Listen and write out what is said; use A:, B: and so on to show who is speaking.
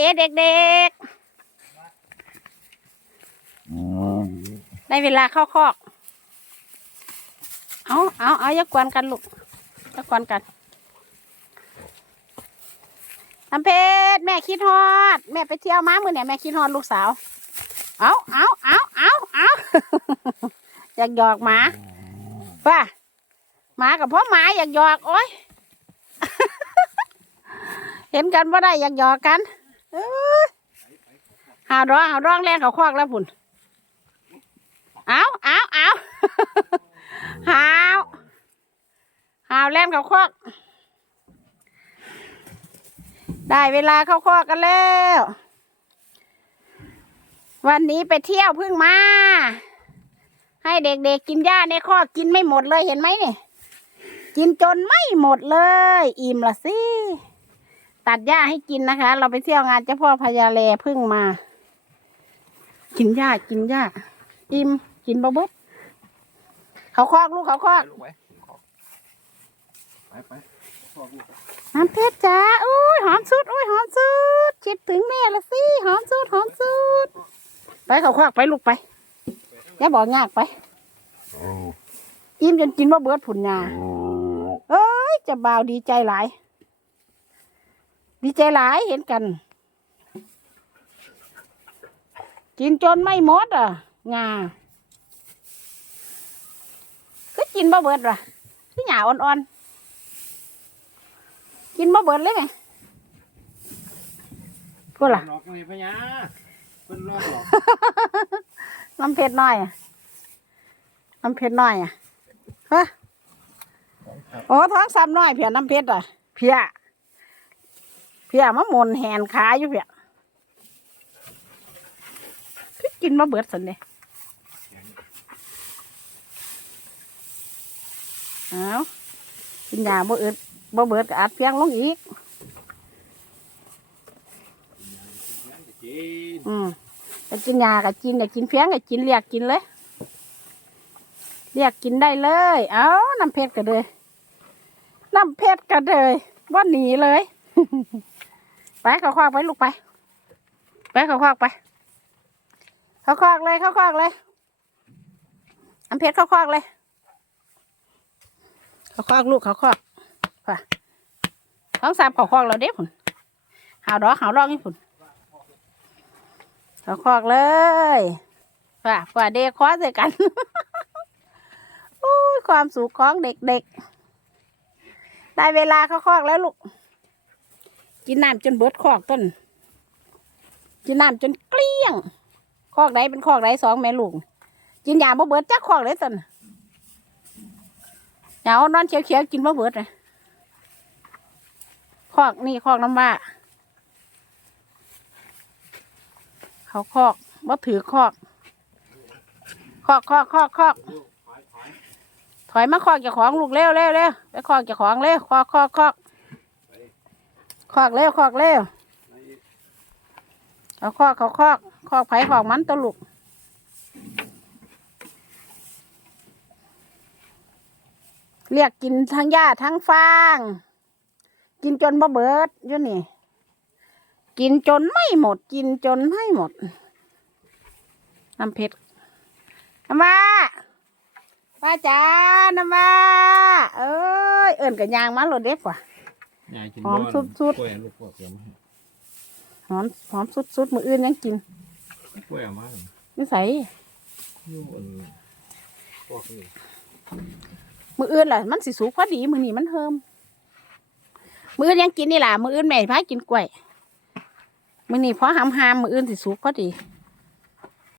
A: เอเด็กๆ ได้เวลาเข้าคอก เอาเอาเอาอย่ากวนกันลูกอย่ากวนกันน้ำเพชรแม่คิดฮอด แม่ไปเที่ยวมาเมื่อเนี่ยแม่คิดฮอดลูกสาว เอาเอาเอาเอาเอาอยากหยอกหมาป่ะหมากับพ่อหมาอยากหยอกโอ้ยเห็นกันว่าได้อยากหยอกกันเอ้ย หาร้องหาร้องแล่นเขาควักแล้วพุ่นเอาเอาเอาหาวหาวแล่นเขาควักได้เวลาเข้าคอกกันแล้ว วันนี้ไปเที่ยวเพิ่งมา ให้เด็กๆกินหญ้าในคอกกินไม่หมดเลยเห็นไหมเนี่ยกินจนไม่หมดเลย อิ่มละสิ ตัดหญ้าให้กินนะคะ เราไปเที่ยวงานเจ้าพ่อพญาแลเพิ่งมา กินหญ้ากินหญ้าอิ่มกินบะบุ๊บเขาคอกลูกเขาคอก
B: ลูกไว้ไปไปขอลูก
A: น้ำเพชรจ้าอุ้ยหอมสุดอุ้ยหอมสุดคิดถึงแม่ละสิหอมสุดหอมสุดไปเขาคอกไปลูกไปอย่าบอกยากไปอิ่มจนกินว่าเบิดผุนยาเอ้ยเจะบ่าวดีใจหลาย ดีใจหลายเห็นกัน กินจนไม่หมดอะ งาก็กินบ่เบิดว่ะคือหยาอ่อนๆ กินบ่เบิดเลยไหมกูล่ะ
B: หลอกเลยพะยาเพิ่นรอดหรอก
A: น้ำเพชรน้อยอะน้ำเพชรน้อยอะฮะโอ้ท้องซ้ำน้อยเพียน้ำเพชรอะ เพีย เพียมะมนแหนขาอยู่เพียคือกินมาเบิดสันเดยเอากินยาบ่เอิดบ่เบิดก็อัดเพียงลงอีก
B: กิน
A: อืมจะกินยากับกินอยากกินเพียงกับกินเรียกกินเลย เรียกกินได้เลย เอาน้ำเพชรกันเลยน้ำเพชรกันเลยว่าหนีเลย ไปเขาควักไปลูกไป ไปเขาควักไป เขาควักเลยเขาควักเลยน้ำเพชรเขาควักเลย เขาควักลูกเขาควักป่ะท้องสามเขาควักเราเด้ผุนหาวดอกหาวดอกนี่ผุนเขาคอกเลยฝ่าฝ่าเด็กคว้าใส่กันอุ้ความสุขของเด็กๆ ได้เวลาเขาคอกแล้วลูก กินน้ำจนเบิดคอกต้น กินน้ำจนเกลี้ยง คอกไหนเป็นคอกไหนสองแม่ลูก กินยาบ่เบิดจักคอกเลยต้นยาเอานอนเขียวๆกินบ่เบิดเลยคอกนี่คอกน้ำว่า เขาคอกบ่ถือคอก คอกคอกคอกคอกถอยมาคอกเจ้าของลูกเร็วเร็วเร็วไปคอกเจ้าของเร็วคอกคอกคอก คอกเร็วคอกเร็วเขาคอกเขาคอกคอกไผ่คอกมันตัวลูกเรียกกินทั้งหญ้าทั้งฟาง กินจนบ่เบิดอยู่นี่ กินจนไม่หมด กินจนไม่หมดน้ำเพชรน้ำมาป้าจ๋าน้ำมาเอ้ยเอิ่นกับยางมาโลดเด็กกว่า
B: ยายกิน
A: หอม
B: บ่อน
A: สุดๆ
B: กล้วยลูกพวกเสียมาให้
A: หอมหอมสุดๆมืออื่นยังกิน
B: กล้วยเอามาให้
A: นิสัย
B: อยู่อันพวกนี้
A: มืออื่นล่ะมันสิสุกพอดีมือนี้มันเฮิมมืออื่นยังกินนี่ล่ะมืออื่นแม่พากินกล้วยมือนี้พอหำหามมืออื่นสิสุกพอดี
B: อ